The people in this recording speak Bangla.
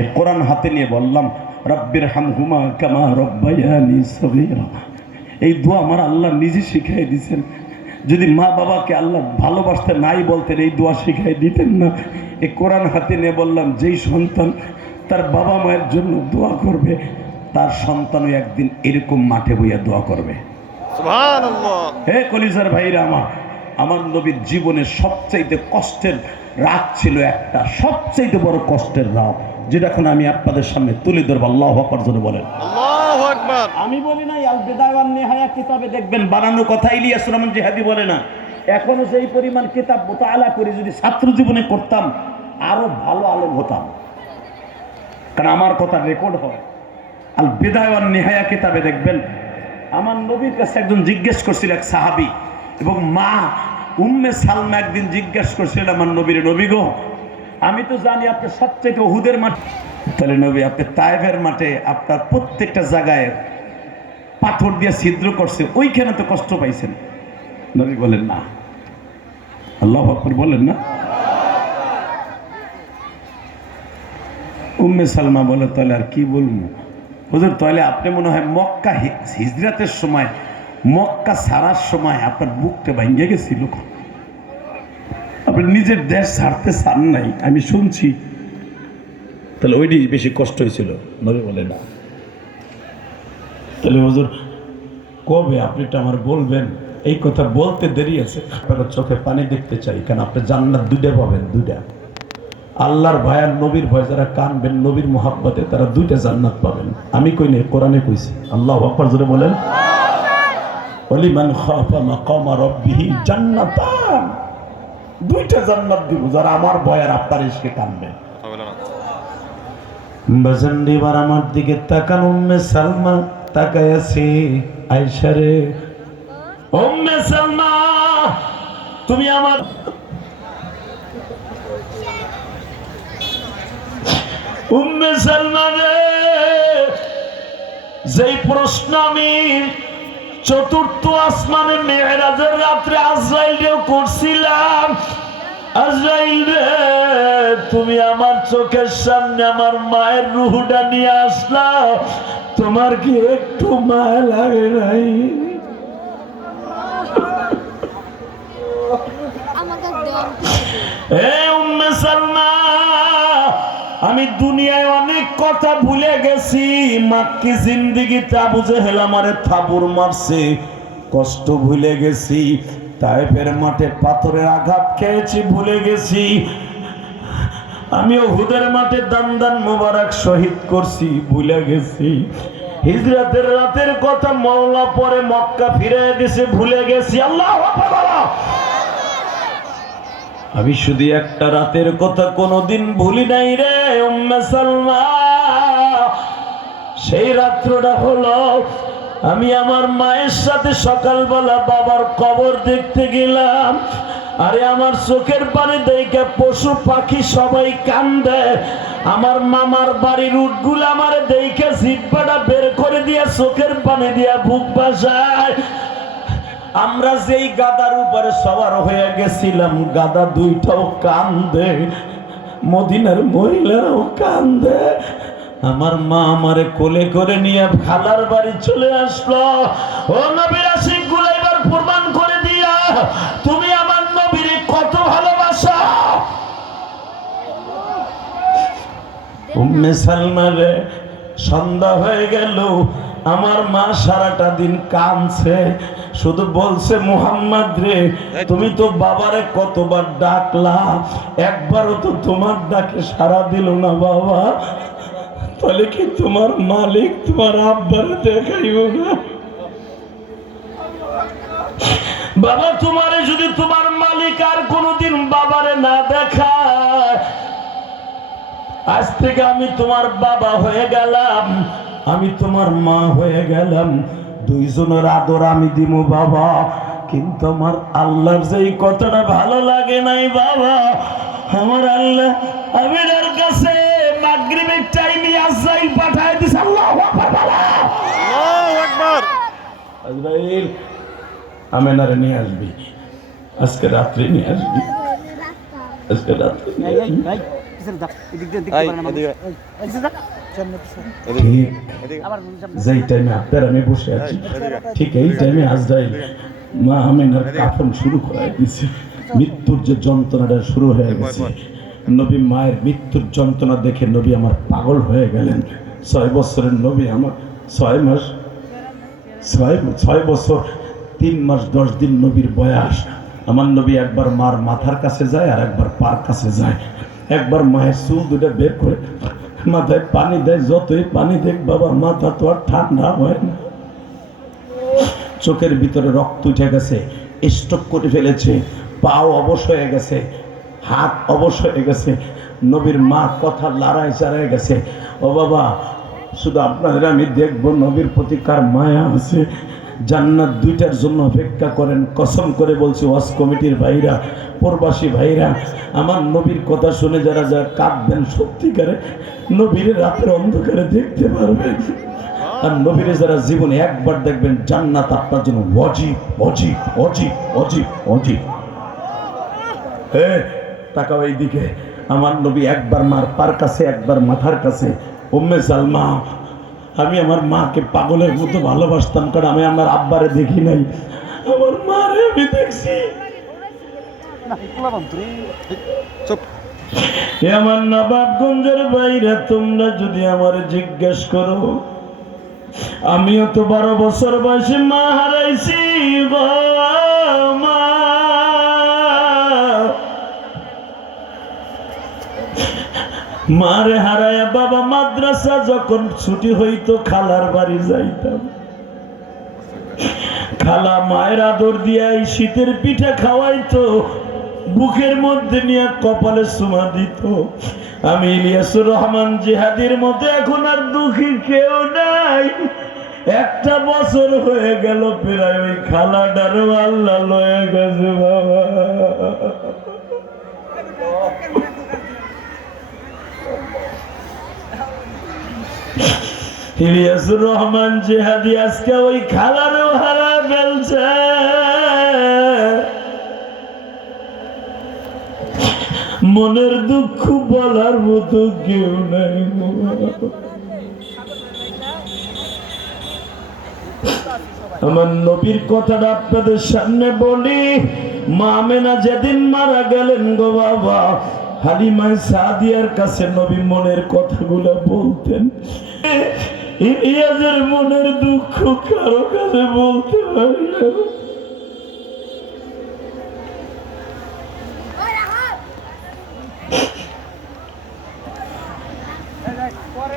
এই কোরআন হাতে নিয়ে বললাম রব্বির হামহুমা কামা রব্বায়ানি সগীরা। এই দোয়া আমার আল্লাহ নিজে শিখাই দিয়েছেন। যদি মা বাবাকে আল্লাহ ভালোবাসতে নাই বলতেন এই দোয়া শিখাই দিতেন না। এই কোরআন হাতে নিয়ে বললাম যেই সন্তান তার বাবা মায়ের জন্য দোয়া করবে তার সন্তানও একদিন এরকম মাঠে বইয়া দোয়া করবে। সুবহানাল্লাহ। হে কলিজার ভাইরা আমার নবীর জীবনের সবচাইতে কষ্টের রাত ছিল একটা, সবচাইতে বড় কষ্টের রাত, যেটা এখন আমি আপনাদের সামনে তুলে ধরবো। আল্লাহু আকবার জোরে বলেন। আল্লাহু আকবার। আমি বলি নাই, আল বিদায়া ওয়ান নিহায়া কিতাবে দেখবেন বানানো কথা, ইলিয়াস রহমান জিহাদি বলে না। এখনো যেই পরিমাণ কিতাব মুতাআলা করে যদি ছাত্র জীবনে করতাম আরো ভালো আলেম হতাম, কারণ আমার কথা রেকর্ড হয়। আল বিদায়া ওয়ান নিহায়া কিতাবে দেখবেন আমার নবীর কাছে একজন জিজ্ঞেস করছিল, এক সাহাবী, এবং মা উম্মে সালমা একদিন জিজ্ঞেস করছিলেন আমার নবীর, নবী গো আমি তো জানি আপনি সবচেয়ে উহুদের মাঠে, তাহলে নবী আপনি তায়েফের মাঠে আপনার প্রত্যেকটা জায়গায় পাথর দিয়ে ছিদ্র করছে, ওইখানে তো কষ্ট পাইছেন। নবী বলেন না। আল্লাহু আকবার বলেন না। উম্মে সালমা বলে তাহলে আর কি বলবো হুজুর, তাহলে আপনি মনে হয় মক্কা হিজরাতের সময়, মক্কা ছাড়ার সময় আপনার বুকটা ভাঙিয়ে গেছিল, আপনি নিজের দেশ ছাড়তে চান নাই, আমি শুনছি, তাহলে ওইটি বেশি কষ্ট হয়েছিল। নবী বলে না। তাহলে হুজুর কবে আপনি তো আমার বলবেন? এই কথা বলতে দেরি আছে, আপনার চোখে পানি দেখতে চাই, কারণ আপনি জান্নাত দুইটা পাবেন, দুইটা। আল্লাহর ভয় আর নবীর ভয় যারা কানবেন নবীর মোহাব্বতে তারা দুইটা জান্নাত পাবেন। আমি কই নাই, কোরআনে কইছি। আল্লাহু আকবার জোরে বলেন। ওয়ালিমান খাফা মাকামা রাব্বিহি জান্নাতান, দুইটা জান্নাত দিব যারা আমার ভয় আর আপনার ইশকে কানবে। বাজান এবার আমার দিকে তাকান। উম্মে সালমা তাকায় আছে, আয়েশা রে, উম্মে সালমা তুমি আমার, উম্মে সালমা রে, যেই প্রশ্ন আমি চতুর্থ আসমানে মেরাজের রাত্রে আজরাইলকেও করছিলাম, আজরাইল রে তুমি আমার চোখের সামনে আমার মায়ের রূহটা নিয়ে আসলা, তোমার কি একটু মায়া লাগে নাই? উম্মে সালমা আমি দুনিয়ায় অনেক কথা ভুলে গেছি, মাক্কি জিন্দেগিতে আবু জেহেল আমারে থাবুর মারছে, কষ্ট ভুলে গেছি, তায়েফের মাঠে পাথরের আঘাত খেয়েছি ভুলে গেছি, আমি উহুদের মাঠে দান দান মোবারক শহীদ করছি ভুলে গেছি, হিজরাতের রাতের কথা মাওলা পরে মক্কা ফিরে দিয়েছে ভুলে গেছি। আল্লাহু আকবার। আমি শুধু একটা রাতের কথা কোনোদিন ভুলি নাই রে উম্মে সালমা। সেই রাত্রটা হলো আমি আমার মায়ের সাথে সকালবেলা বাবার কবর দেখতে গেলাম। আরে আমার চোখের পানি দেখে পশু পাখি সবাই কান্দে, আমার মামার বাড়ির উটগুলো আমার দেখে জিহ্বাটা বের করে দিয়ে চোখের পানি দিয়ে বুক ভাসায়। আমরা যেই গাদার উপরে সবার হয়ে গেছিলাম গাদা দুইটাও কান্দে, মদিনার মহিলারাও কান্দে। আমার মা আমারে কোলে করে নিয়ে খালার বাড়ি চলে আসলো। ও নবীর আশিক গুলো এবার প্রমাণ করে দিয়া তুমি আমার নবীর কত ভালোবাসো। উম্মে সালমা রে, সন্ধ্যা হয়ে গেল, আমার মা সারাটা দিন কাঁদছে, শুধু বলছে মুহাম্মদ রে তুমি তো বাবারে কতবার ডাকলা, একবারও তো তোমার ডাকে সাড়া দিল না বাবা, তাহলে কি তোমার মালিক তোমার আব্বারে দেখাইব না? বাবা তোমারে যদি তোমার মালিক আর কোনোদিন বাবারে না দেখায়, আজ থেকে আমি তোমার বাবা হয়ে গেলাম, আমি তোমার মা হয়ে গেলাম, দুইজনের আদর আমি দিব বাবা, কিন্তু আমার আল্লাহর যেই কথাটা ভালো লাগে নাই বাবা, আমার আল্লাহ আমিনার কাছে মাগরিবের টাইমে আজরাইল পাঠায় দিছে। আল্লাহু আকবার। আল্লাহু আকবার। আজরাইল আমিনারে নিয়ে আসবি, আজকে রাত্রে নিয়ে আসবি, আজকে রাত্রে নিয়ে আসবি। যেই টাইমে আপনার আমি বসে আছি ঠিক এই টাইমে আজরাইল মা আমিনার কাফন শুরু করাই দিছে। মৃত্যুর যে যন্ত্রণাটা শুরু হয়ে গেছে, নবী মায়ের মৃত্যুর যন্ত্রণা দেখে নবী আমার পাগল হয়ে গেলেন। 6 বছরের নবী আমার 6 মাস 6 বছর 3 মাস 10 দিন নবীর বয়স। আমার নবী একবার মার মাথার কাছে যায় আর একবার পার কাছে যায়। একবার মায়ের চুল দুটা বের করে মাথায় পানি দেয়, যতই পানি দেখ বাবা মাথা তো আর ঠান্ডা হয় না। চোখের ভিতরে রক্ত উঠে গেছে, স্ট্রোক করে ফেলেছে, পাও অবশ হয়ে গেছে, হাত অবশ হয়ে গেছে। নবীর মা কথা লড়াই চাড়াই গেছে। ও বাবা, শুধু আপনাদের আমি দেখবো নবীর প্রতি কার মায়া আছে। জান্নাত 2টার জন্য অপেক্ষা করেন। কসম করে বলছি, ওয়াজ কমিটির ভাইরা, প্রবাসী ভাইরা, আমার নবীর কথা শুনে যারা যারা কাঁদবেন, সত্যিকারে নবীর রাতের অন্ধকারে দেখতে পারবেন। আর নবীরে যারা জীবনে একবার দেখবেন, জান্নাত আপনার জন্য অজীব অজীব অজীব অজীব অজীব। তাকাও এইদিকে, আমার নবী একবার মার পার কাছে, একবার মাথার কাছে। উম্মে সালমা, আমি আমার মাকে পাগলের মতো ভালোবাসতাম, কারণ আমি আমার আব্বারে দেখি নাই, আমার মারে আমি দেখছি। আমার নবাবগঞ্জের বাইরে তোমরা যদি আমার জিজ্ঞেস করো, আমিও তো 12 বছর বয়সে মা হারাইছি গো মা। মারে হারায়া বাবা মাদ্রাসা যখন ছুটি হইতো খালার বাড়ি যাইতাম। খালা মায়ের আদর দিয়া এই শীতের পিঠা খাওয়াইতো, বুকের মধ্যে নিয়ে কপালে চুমা দিত। আমি ইলিয়াসুর রহমান জিহাদির মতো এখন আর দুঃখী কেউ নাই। 1টা বছর হয়ে গেল প্রায়, ওই খালাটারও আল্লাহ লয়ে গেছে বাবা। ইলিয়াসুর রহমান জিহাদি আজকে ওই খালারও হারা ফেলছে। মনের দুঃখ বলার মতো কেউ নাই। আমার নবীর কথাটা আপনাদের সামনে বলি। মা আমেনা যেদিন মারা গেলেন গো বাবা, হালিমা সাদিয়ার কাছে নবী মনের কথাগুলো বলতেন। ইলিয়াসের মনের দুঃখ কারো কাছে বলতে পারি না।